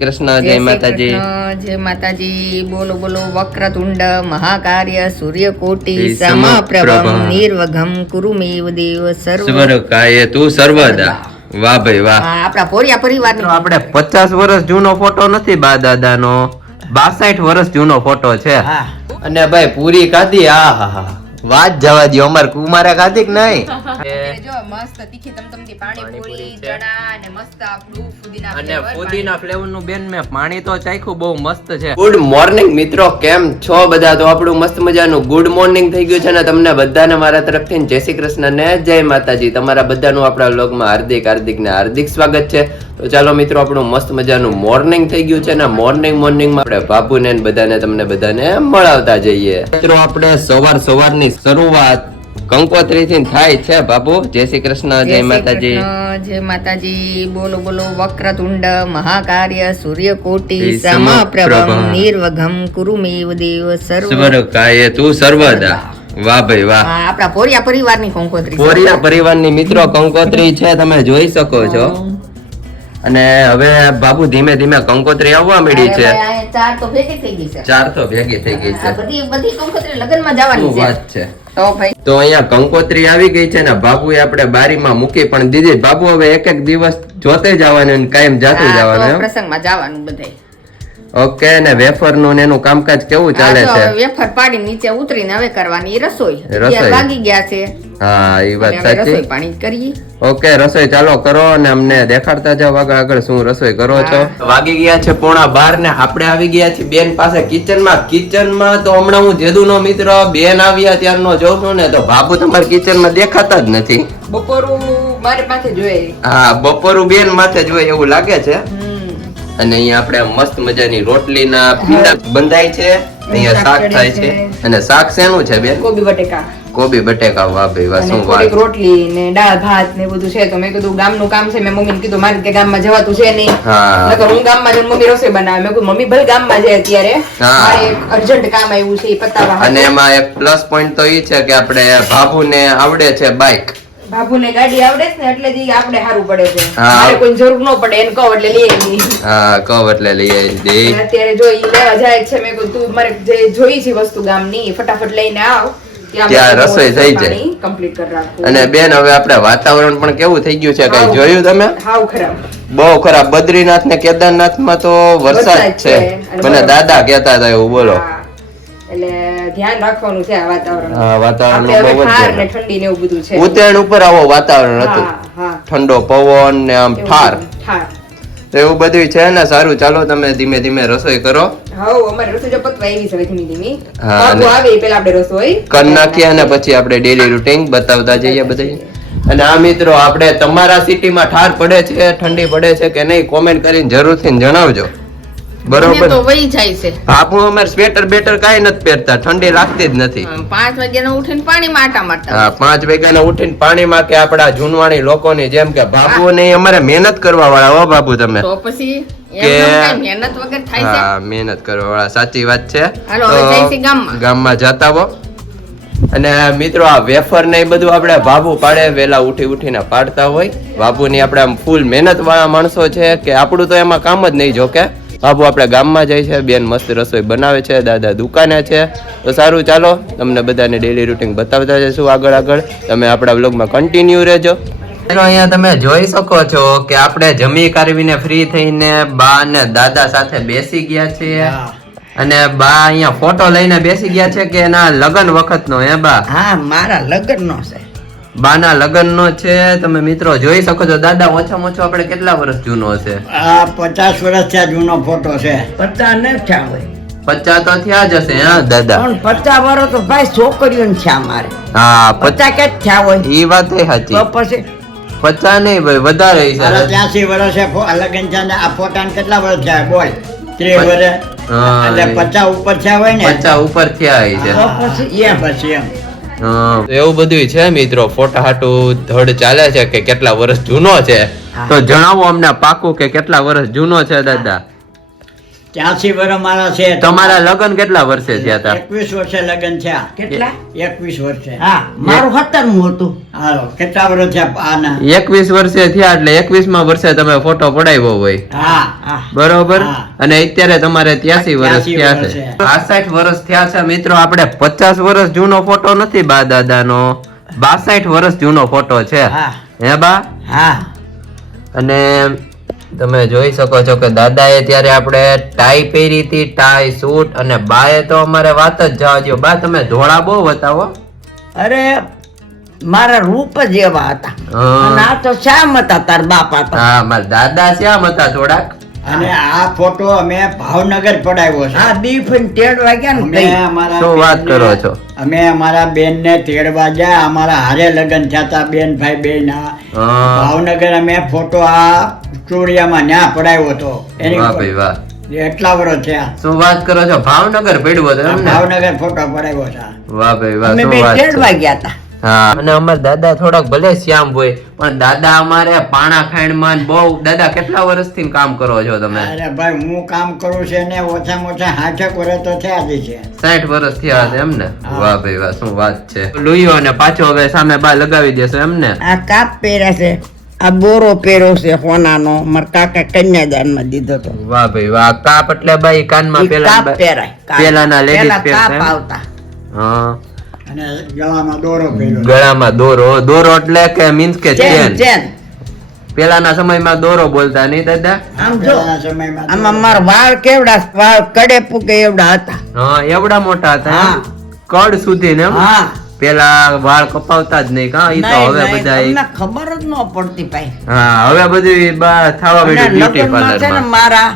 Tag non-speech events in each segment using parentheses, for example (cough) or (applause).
કૃષ્ણ જય માતાજી. જય માતાજી. બોલો બોલો વક્રતુંડ મહાકાર્ય સૂર્યકોટી સમપ્રભ. સમપ્રભમ નિર્વઘમ કુરુમેવ દેવ સર્વકાય તું સર્વદા. વાહ ભાઈ વાહ. આપણા પોરિયા પરિવારની. આપણે પચાસ વર્ષ જૂનો ફોટો નથી બા દાદાનો. બાસઠ વર્ષ જૂનો ફોટો છે. અને ભાઈ પૂરી ખાધી આ હા હા વાત જવા દો અમાર કુમારે ખાધી કે નહીં? (laughs) જો મસ્ત તીખી તમતમતી પાણી પૂરી ચણા અને મસ્ત આપણું ફુદીના અને ફુદીના ફ્લેવરનું બેન મે પાણી તો ચાખ્યું બહુ મસ્ત છે. ગુડ મોર્નિંગ મિત્રો. કેમ છો બધા? તો આપણું મસ્ત મજાનું ગુડ મોર્નિંગ થઈ ગયું છે ને તમને બધાને મારા તરફથી જય શ્રી કૃષ્ણ ને જય માતાજી. તમારા બધાનું આપણા વ્લોગમાં હાર્દિક હાર્દિક ને હાર્દિક સ્વાગત છે. તો ચાલો મિત્રો આપણું મસ્ત મજાનું મોર્નિંગ થઈ ગયું છે ને મોર્નિંગ મોર્નિંગમાં આપણે બાપુને ને બધાને તમને બધાને મળાવતા જઈએ. મિત્રો આપણે સવાર સવારની શરૂઆત કંકોત્રી થી થાય છે બાપુ. જય શ્રી કૃષ્ણ જય માતાજી. જય માતાજી. બોલો બોલો વક્રતુંડ મહાકાર્ય સૂર્યકોટી સમપ્રભ. સમપ્રભમ નિર્વઘમ કુરુમેવ દેવ સર્વ. કાય તું સર્વદા. વાહ ભાઈ વાહ. આપણા પોરિયા પરિવારની કંકોત્રી પોરિયા પરિવારની મિત્રો કંકોત્રી છે તમે જોઈ શકો છો. અને હવે બાબુ ધીમે ધીમે કંકોત્રી આવવા માંડી છે. ચાર તો ભેગી થઈ ગઈ છે. ચાર તો ભેગી થઈ ગઈ છે. બધી બધી કંકોત્રી લગ્નમાં જવાની છે. વાત છે. તો ભાઈ. તો અહીંયા કંકોત્રી આવી ગઈ છે ને બાબુએ આપણે બારીમાં મૂકી પણ દીદી બાબુ હવે એક એક દિવસ જોતે જવાનું કાયમ જાતું જવાનું પ્રસંગમાં જવાનું બધે. ઓકે ને વેફરનું એનું કામકાજ કેવું ચાલે છે? વેફર પાડી નીચે ઉતરીને હવે કરવાની રસોઈ. રસોઈ. લાગી ગયા છે. હા એ વાત સાચી. રસોઈ પાણી કરીએ. ઓકે રસોઈ ચાલો કરો અને અમને દેખાડતા જાવ આગળ આગળ શું રસોઈ કરો છો? વાગી ગયા છે પોણા બાર ને આપણે આવી ગયા છીએ બેન પાસે કિચનમાં કિચનમાં તો હમણાં હું જેદુ નો મિત્ર બેન આવ્યા ત્યારનો જોઉં છું ને તો બાબુ તમારા કિચનમાં દેખાતા જ નથી. બપોરું મારી પાસે જોઈએ હા બપોરું બેન માથે જોઈએ એવું લાગે છે. અને અહીંયા આપણે મસ્ત મજાની રોટલી ના પીંડા બંધાય છે. અહીંયા શાક થાય છે. અને શાક શેનું છે બેન? કોબી બટેકા. કોબી બટેકા વાહ ભાઈ વાહ શું વાત. રોટલી ને દાળ ભાત ને બધું છે. તો મેં કીધું ગામનું કામ છે. મેં મમ્મીને કીધું મારે કે ગામમાં જવાતું છે નહીં. હા. નકર હું ગામમાં જઈને મમ્મી રસોઈ બનાવે. મેં કીધું મમ્મી ભલે ગામમાં જાય અત્યારે. મારે એક અર્જન્ટ કામ આવ્યું છે એ પતાવવા અને એમાં એક પ્લસ પોઈન્ટ તો એ છે કે આપણે બાબુને આવડે છે બાઇક બાબુને ગાડી આવડે છે ને એટલે જ આપણે સારું પડે છે. મારે કોઈ જરૂર ન પડે એને કહો એટલે લઈ આવી હા કહો એટલે લઈ આવી દે અત્યારે જો ઈ લેવા જાય છે મેં કીધું તું મારે જે જોઈ છે વસ્તુ ગામની ફટાફટ લઈને આવ. ત્યાં રસોઈ થઈ જાય. કમ્પ્લીટ કરી રાખો. અને બેન હવે આપણે વાતાવરણ પણ કેવું થઈ ગયું છે? કઈ જોયું તમે? હાવ ખરાબ. બહુ ખરાબ. બદ્રીનાથ ને કેદારનાથમાં તો વરસાદ છે. છે. મને દાદા કહેતા હતા એવું બોલો. એટલે ધ્યાન રાખવાનું છે આ વાતાવરણ હા વાતાવરણ બહુ જ ને ઠંડી ને એવું બધું છે. ઉત્તરાયણ ઉપર આવો વાતાવરણ હતું. ઠંડો પવન ને આમ ઠાર. ઠાર. તો એવું બધું છે ને સારું. ચાલો તમે ધીમે ધીમે રસોઈ કરો. હા અમારે રસોઈ જો પતવા આવી છે ધીમે ધીમી. હા, આવે પેલા આપણે રસોઈ. કર નાખીએ અને પછી આપણે ડેલી રૂટીન બતાવતા જઈએ બધા અને આ મિત્રો આપણે તમારા સિટીમાં ઠાર પડે છે ઠંડી પડે છે કે નહીં કોમેન્ટ કરીને જરૂરથી જણાવજો. બરોબર. તો વહી જાય છે. આપણું અમારે સ્વેટર બેટર કાંઈ નથી પહેરતા ઠંડી લાગતી જ નથી. પાંચ વાગ્યાના ઉઠીને પાણી માટા મારતા હા પાંચ વાગ્યાના ઉઠીને પાણીમાં કે આપણા જૂનવાણી લોકોની જેમ કે બાબુ ને અમારે મહેનત કરવા વાળા હો બાબુ તમે. તો પછી કે- મહેનત વગર થાય છે. હા મહેનત કરવા વાળા સાચી વાત છે. હાલો, હવે ગામમાં. ગામમાં જાતા હો. અને મિત્રો આ વેફર ને બધું આપણે બાબુ પાડે વેલા ઉઠી ઉઠીને પાડતા હોય. બાબુની આપણે આમ ફૂલ મહેનત વાળા માણસો છે કે આપણું તો એમાં કામ જ નહીં જોકે. બાબુ આપણા ગામમાં જાય છે બેન મસ્ત રસોઈ બનાવે છે દાદા દુકાને છે. તો સારું ચાલો તમને બધાને ડેલી રૂટીન બતાવતા જઈશું આગળ આગળ. તમે આપણા વ્લોગમાં કન્ટિન્યુ રહેજો. અહીંયા તમે જોઈ શકો છો કે આપણે જમી કરવીને ફ્રી થઈને બા ને દાદા સાથે બેસી ગયા છીએ. અને બા અહીંયા ફોટો લઈને બેસી ગયા છે કે એના લગ્ન વખતનો હે બા? હા મારા લગ્ન નો છે. બાના લગ્નનો છે તમે મિત્રો જોઈ શકો છો. દાદા ઓછામાં ઓછો આપણે કેટલા વર્ષ જૂનો છે? આ પચાસ વર્ષ થયા જૂનો ફોટો છે. પચાસ ને થયા હોય. પચાસ તો થયા જ હશે હા દાદા? પણ પચાસ વર્ષ તો ભાઈ છોકરીઓ ને થયા મારે. હા પચાસ કે થયા હોય? એ વાત એ તો સાચી પછી પચાસ નહીં ભાઈ વધારે છે. ત્યાંસી વર્ષ છે લગ્ન છે ને આ ફોટા કેટલા વર્ષ થયા? બોલ ત્રીસ વર્ષ. એટલે પચાસ ઉપર થયા હોય ને? પચાસ ઉપર થયા તો પછી એમ. પછી એમ. એવું બધું છે મિત્રો ફોટા હાટું ધડ ચાલે છે કે કેટલા વર્ષ જૂનો છે? તો જણાવો અમને પાકું કે કેટલા વર્ષ જૂનો છે દાદા? ત્યાંસી વર્ષ મારા છે? તમારા લગ્ન કેટલા વર્ષે થયા હતા? એકવીસ વર્ષે લગ્ન થયા. કેટલા? એકવીસ વર્ષે. હા મારું સત્તરમું હતું. હાલો કેટલા વર્ષ થયા આના? એકવીસ વર્ષે થયા એટલે એકવીસમાં વર્ષે તમે ફોટો પડાવ્યો હોય. હા. બરોબર? અને અત્યારે તમારે ત્યાસી વર્ષ થયા છે છે. બાસઠ વર્ષ થયા છે. મિત્રો આપણે પચાસ વર્ષ જૂનો ફોટો નથી બા દાદાનો. બાસઠ વર્ષ જૂનો ફોટો છે. હે બા? હા. અને તમે જોઈ શકો છો કે દાદાએ ત્યારે આપણે ટાઈ પહેરી હતી ટાઈ સૂટ અને બાએ તો અમારે વાત જ જવા દો બા તમે ધોળા બહુ બતાવો અરે મારા રૂપ જ એવા હતા. ના તો શ્યામ હતા તાર બાપા હતા હા મારા દાદા શ્યામ હતા થોડાક. અને આ ફોટો અમે ભાવનગર પડાવ્યો છે. આ બીફ તેડ વાગ્યા ને અમે અમારા શું વાત કરો છો? અમે અમારા બેન ને તેડવા ગયા અમારા હારે લગ્ન થયા હતા બેન ભાઈ બેન હા. ભાવનગર અમે ફોટો આ સ્ટુડિયામાં ન્યા પડાવ્યો હતો. એની વાહ ભાઈ વાહ. એટલા વર્ષ થયા. શું વાત કરો છો? ભાવનગર પડ્યો હતો ભાવનગર ફોટો પડાવ્યો છે વાહ ભાઈ વાહ અમે શું બે વાત છે. તેડવા ગયા હતા. હા અને અમારા દાદા થોડાક ભલે શ્યામ હોય પણ દાદા અમારે પાણા ખાંડમાં બહુ દાદા કેટલા વર્ષથી કામ કરો છો તમે? અરે ભાઈ હું કામ કરું છું ને ઓછામાં ઓછા હાઠક વર્ષ તો થયા જ છે. સાઠ વર્ષ થયા છે એમ ને? વાહ ભાઈ વાહ શું વાત છે. લુઈયો ને પાછો હવે સામે બા લગાવી દેશો એમ ને? આ કાપ પહેર્યા છે આ બોરો પેરો છે હોનાનો મારા કાકા કન્યાદાનમાં દીધો તો વાહ ભાઈ વાહ કાપ એટલે ભાઈ કાનમાં માં પેલા કાપ પહેરાય. પેલાના લેડીઝ પહેરતા કાપ આવતા. હા. અને ગળામાં દોરો પહેર્યો ગળામાં દોરો. દોરો એટલે કે મીન્સ કે ચેન. ચેન પેલાના સમયમાં દોરો બોલતા નહીં દાદા. આમ જો આમાં માર વાળ કેવડા વાળ કડે પૂકે એવડા હતા. હા એવડા મોટા હતા કડ સુધી ને હા. પેલા વાળ કપાવતા જ નહીં કા ઈ તો હવે બધા ખબર જ ન પડતી ભાઈ. હા હવે બધું બા થાવા બેઠી બ્યુટી પાર્લર છે ને મારા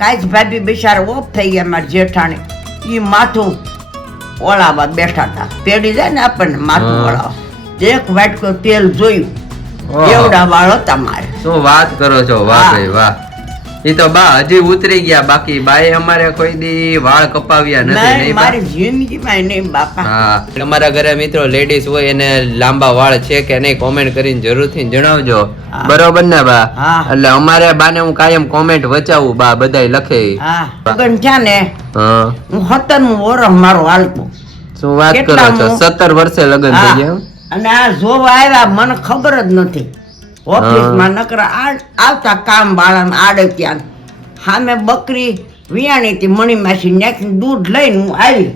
કાંઈક ભાભી બિચારા ઓફ થઈ ગયા મારા જેઠાણી. ઈ માથું ઓળાવા બેઠા હતા પેઢી જાય ને આપણને માથું હા. ઓળાવા એક વાટકો તેલ જોયું. એવડા વાળ મારે શું વાત કરો છો વાહ. ભાઈ વાહ ઈ તો બા હજી ઉતરી ગયા બાકી બાએ અમારે કોઈ દી વાળ કપાવ્યા નથી નહીં? મારી જિંદગીમાં નહીં બાપા. હા. તમારા ઘરે મિત્રો લેડીઝ હોય એને લાંબા વાળ છે કે નહીં કોમેન્ટ કરીને જરૂરથી જણાવજો. બરોબર ને બા? એટલે અમારે બાને હું કાયમ કોમેન્ટ વચાવું બા બધાય લખે. હા. થયા ને. હા. સત્તરમું વરસ મારો હાલતું. શું વાત કરો છો? સત્તર વર્ષે લગ્ન થઈ ગયા અને આ જોવા આવ્યા મને ખબર જ નથી. ઓફિસમાં નકરા આવતા કામ વાળા આડે ત્યાં સામે બકરી વિયાણી હતી મણીમાસી નાખીને દૂધ લઈને હું આવી.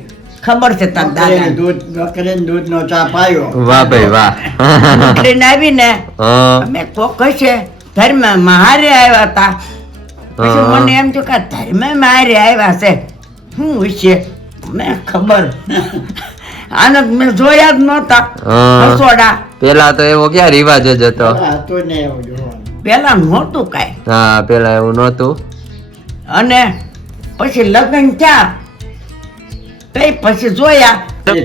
ખબર છે તાર દાદા દૂધ બકરીને દૂધનો ચા પાયો. વાહ ભાઈ વાહ. લઈને આવીને અમે કોક હશે ધર્મ મહારે આવ્યા હતા પછી મને એમ થયું કે ધર્મ હારે આવ્યા છે. શું વિશે મેં ખબર. આને મેં જોયા જ નહોતા. રસોડા. પેલા તો એવો ક્યાં રિવાજ જ હતો? હતું ને એવું જોવાનું પેલા નહોતું કાંઈ. હા પેલા એવું નહોતું. અને પછી લગ્ન થયા. તઈ પછી જોયા.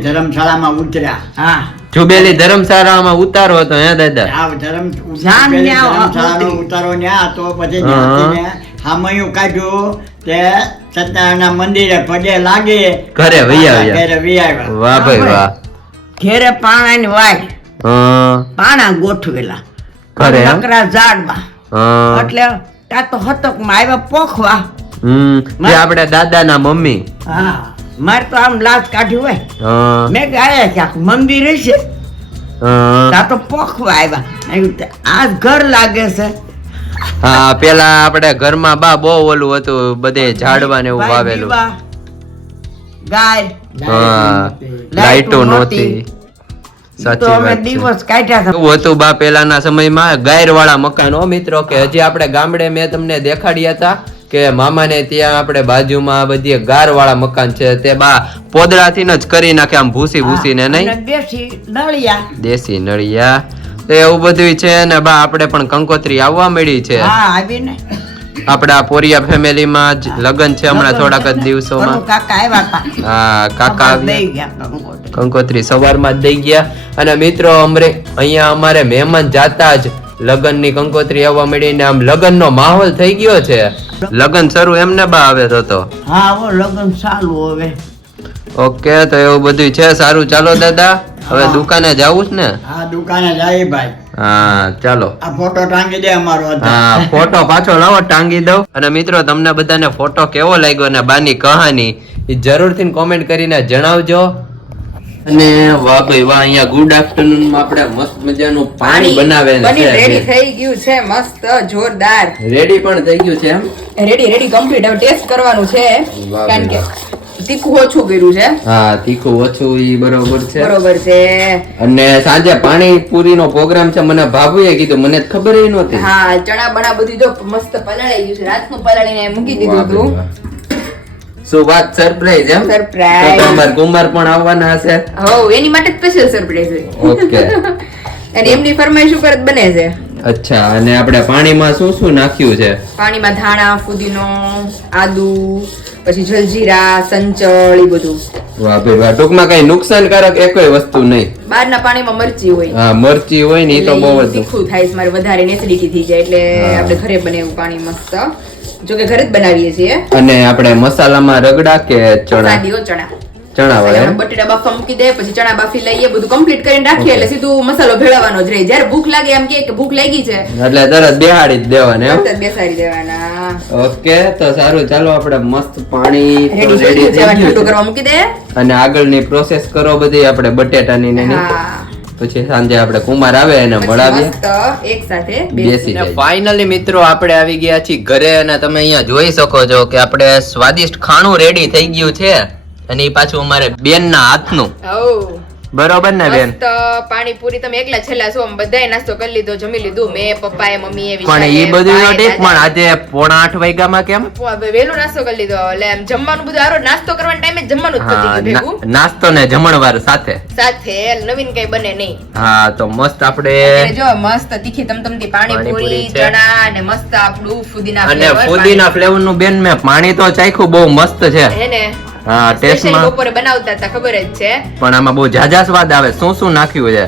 ધર્મશાળામાં ઉતર્યા. હા. જુબેલી ધર્મશાળામાં ઉતારો હતો હે દાદા? આ ધર્મ ધર્મશાળાનો. ઉતારો ન્યા તો પછી હામયું કાઢ્યું. તે સત્યનારાયણના મંદિરે પગે લાગે. ઘરે વૈયા. ઘરે વૈયા વાહ ભાઈ વાહ. ઘેરે પાણાની વાય. પાણા ગોઠવેલા. ઘરે નકરા ઝાડમાં એટલે ત્યાં તો હતકમાં આવ્યા પોખવા. હમ આપણે દાદાના મમ્મી. હા. મારે તો આમ લાજ કાઢ્યું હોય. મેં ગયા ક્યાંક મંદિર છે હા. ત્યાં તો પોખવા આવ્યા. આ ઘર લાગે છે. હા પેલા આપણે ઘરમાં બા બહુ ઓલું હતું બધે ઝાડવા ને એવું વાવેલું. ગાય. લાઈટો નહોતી. હતા. બા પેલાના સમયમાં? મકાન મિત્રો કે હજી આપણે ગામડે મેં તમને દેખાડ્યા હતા કે મામાને ત્યાં આપણે બાજુમાં બધી ગાર વાળા મકાન છે તે બા પોદળાથી જ કરી નાખે આમ ભૂસી ભૂસીને નહીં? નળિયા. દેશી નળિયા. તો એવું બધું છે ને બા આપણે પણ કંકોત્રી આવવા મળી છે. આપણા પોરિયા ફેમિલીમાં જ લગ્ન છે હમણાં થોડાક જ દિવસોમાં. હા કાકા કંકોત્રી. સવારમાં જ દઈ ગયા. અને મિત્રો અમરે અહીંયા અમારે મહેમાન જાતા જ લગ્નની કંકોત્રી આવવા મળી ને આમ લગ્નનો માહોલ થઈ ગયો છે. લગ્ન શરૂ એમને બા આવે તો તો હા લગ્ન ચાલુ હવે. ઓકે તો એવું બધું છે. સારું ચાલો દાદા. હવે. દુકાને જાવું છે ને? હા દુકાને જાય ભાઈ. હા ચાલો. આ ફોટો ટાંગી દે અમારો હા ફોટો પાછો લાવો ટાંગી દઉં. અને મિત્રો તમને બધાને ફોટો કેવો લાગ્યો અને બાની કહાની એ જરૂરથી કોમેન્ટ કરીને જણાવજો. અને વાહ ભાઈ વાહ અહીંયા ગુડ આફ્ટરનૂનમાં આપણે મસ્ત મજાનું પાણી બનાવે બની રેડી થઈ ગયું છે મસ્ત જોરદાર. રેડી પણ થઈ ગયું છે એમ? રેડી રેડી કમ્પ્લીટ હવે ટેસ્ટ કરવાનું છે. કારણ કે તીખું ઓછું કર્યું છે. હા તીખું ઓછું ઈ બરોબર છે. બરોબર છે. અને સાંજે પાણીપુરી નો પ્રોગ્રામ છે મને ભાભુએ કીધું મને ખબર ય નહોતી. હા ચણા બણા બધું જો મસ્ત પલાળી ગયું છે. રાતનું પલાળીને મૂકી દીધું હતું. શું વાત સરપ્રાઈઝ એમ? સરપ્રાઈઝ તમાર કુમાર પણ આવવાના હશે? હો એની માટે સ્પેશિયલ સરપ્રાઈઝ ઓકે અને એમની ફરમાઈશ ઉપર બને છે. અચ્છા અને આપણે પાણીમાં શું શું નાખ્યું છે? પાણીમાં ધાણા ફુદીનો આદુ પછી જલજીરા સંચળ એ બધું. વાહ ભાઈ વાહ ટૂંકમાં કઈ નુકસાનકારક એક વસ્તુ નહીં. બહારના પાણીમાં મરચી હોય. હા મરચી હોય ને એ તો બહુ જ તીખું થાય છે મારે વધારે એસિડિટી થઈ જાય એટલે. આપણે ઘરે બને એવું પાણી મસ્ત. જો કે ઘરે જ બનાવીએ છીએ. અને આપણે મસાલામાં રગડા કે ચણા? સાદીઓ ચણા. ચણા વાળા બટેટા બાફવા મૂકી દે પછી ચણા બાફી લઈએ બધું કમ્પ્લીટ કરીને રાખીએ એટલે સીધું મસાલો ભેળવવાનો જ રહે. જ્યારે ભૂખ લાગે એમ કે ભૂખ લાગી છે એટલે તરત બેહાડી જ દેવાને તરત બેસાડી દેવાના. ઓકે તો સારું ચાલો આપણે મસ્ત પાણી રેડી છે? ઠંડુ કરવા મૂકી દે. અને આગળની પ્રોસેસ કરો બધી આપણે બટેટાની ને પછી સાંજે આપણે કુમાર આવે એને મળાવી મળાવીએ એક સાથે બેસી ફાઇનલી મિત્રો આપણે આવી ગયા છીએ ઘરે અને તમે અહીંયા જોઈ શકો છો કે આપણે સ્વાદિષ્ટ ખાણું રેડી થઈ ગયું છે. અને એ પાછું અમારે બેન ના હાથનું બરોબર ને બેન? પાણી પૂરી તમે એકલા છેલ્લા છો બધાએ નાસ્તો કરી લીધો જમી લીધું. મેં પપ્પાએ મમ્મીએ પણ એ બધું ભાઈએ, ઠીક પણ આજે પોણા આઠ વાગ્યામાં કેમ? વેલો નાસ્તો કરી લીધો. એટલે એમ જમવાનું બધું આરો નાસ્તો કરવાનો ટાઈમે જમવાનું જ ના- ભેગું. નાસ્તો ને જમણવાર સાથે. સાથે નવીન કઈ બને નહીં. હા તો મસ્ત આપણે જો મસ્ત તીખી તમતમતી પાણીપુરી છે. ચણા અને મસ્ત આપણું ફુદીના અને ફુદીના ફ્લેવરનું બેન મેં પાણી તો ચાખ્યું બહુ મસ્ત છે. હે ને? હા ટેસ્ટ ટેસ્ટમાં બપોરે બનાવતા હતા ખબર જ છે. પણ આમાં બહુ જાજા સ્વાદ આવે. શું શું નાખ્યું છે?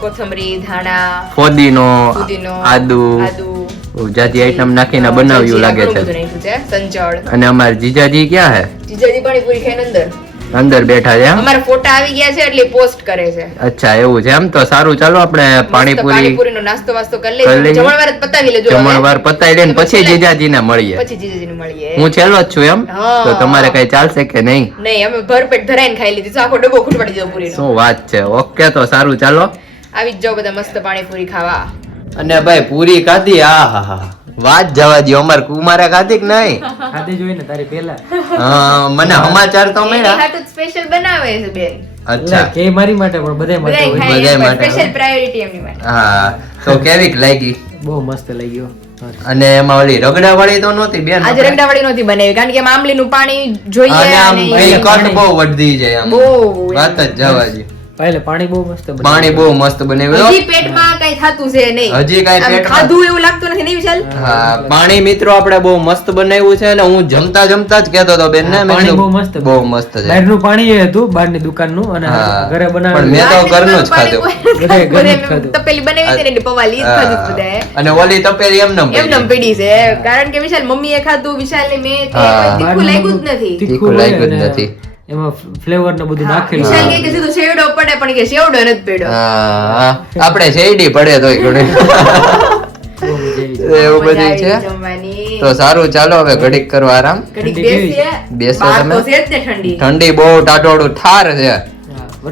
કોથમરી ધાણા ફોદીનો આદુ આદુ. જાજી આઈટમ નાખીને બનાવ્યું લાગે છે. છે સંચળ અને અમારા જીજાજી ક્યાં હે? જીજાજી પાણીપુરી ખાઈને અંદર. અંદર બેઠા છે એમ? અમારા ફોટા આવી ગયા છે એટલે પોસ્ટ કરે છે. અચ્છા એવું છે એમ? તો સારું ચાલો આપણે પાણીપુરી પાણીપુરી પાણીપુરીનો નાસ્તો વાસ્તો કરી લઈએ. જમણવાર પતાવી લેજો. જમણવાર પતાવી દે ને પછી જીજાજીને મળીએ. પછી જીજાજીને મળીએ. હું છેલ્લો જ છું એમ? તો તમારે કઈ ચાલશે કે નહીં? નહીં અમે ભરપેટ ધરાઈને ખાઈ લીધી. તો આખો ડબ્બો ખૂટવાડી દીધો પૂરીનો. શું વાત છે? ઓકે તો સારું ચાલો. આવી જ જાઓ બધા મસ્ત પાણીપુરી ખાવા. અને ભાઈ પૂરી ખાધી? આ હા હા વાત જવા દો અમાર કુમારે ખાધી કે નહીં? ખાધી જોઈને તારી પેલા હા, મને સમાચાર તો મળ્યા. હાટુ સ્પેશિયલ બનાવે છે બેન. અચ્છા. કે મારી માટે પણ બધે માટે હોય. ખાય માટે. સ્પેશિયલ પ્રાયોરિટી એમની માટે. હા તો કેવીક લાગી? બહુ મસ્ત લાગ્યો. અને એમાં ઓલી રગડા વાળી તો નહોતી બેન આજે રગડાવાળી નહોતી બનાવી કારણ કે એમાં આંબલીનું પાણી જોઈએ અને આમ કટ બહુ વધી જાય આમ. બહુ વાત જ જવા દે પહેલે પાણી બહુ મસ્ત બને પાણી બહુ મસ્ત બને હજી પેટમાં કઈ થાતું છે નહીં. હજી કઈ પેટમાં- ખાધું એવું લાગતું નથી નહીં વિશાલ? હા પાણી મિત્રો આપણે બહુ મસ્ત બનાવ્યું છે અને હું જમતા જમતા જ કહેતો હતો બેન ને પાણી બહુ મસ્ત બહુ મસ્ત છે. બહારનું પાણી એ હતું બહારની દુકાનનું અને. ઘરે પણ મેં તો ઘરનું જ (laughs) ખાધું. તપેલી બનાવી હતી ને પવાલી જ ખાધું. બધાએ અને ઓલી તપેલી એમ નમ એમ નમ પડી છે. કારણ કે વિશાલ મમ્મીએ ખાધું વિશાલ ને મેં તે તીખું લાગ્યું જ નથી. તીખું લાગ્યું જ નથી. એમાં ફ્લેવર ને બધું નાખેલું વિશાલ કે સીધું શેવડો પડે પણ કે શેવડો નથી પડ્યો. હા આપણે શેરડી પડે તોય ઘણી. (laughs) એવું બધું છે? તો સારું ચાલો હવે ઘડીક કરવા આરામ. બેસો તમે? તો છે જ ને ઠંડી. ઠંડી બહુ ટાટોડું ઠાર છે.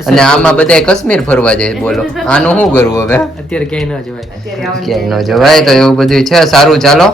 અને આમાં બધા કાશ્મીર ફરવા જાય બોલો. (laughs) આનું શું કરવું હવે? અત્યારે ક્યાંય ન જવાય. ક્યાંય ન જવાય તો એવું બધું છે. સારું ચાલો.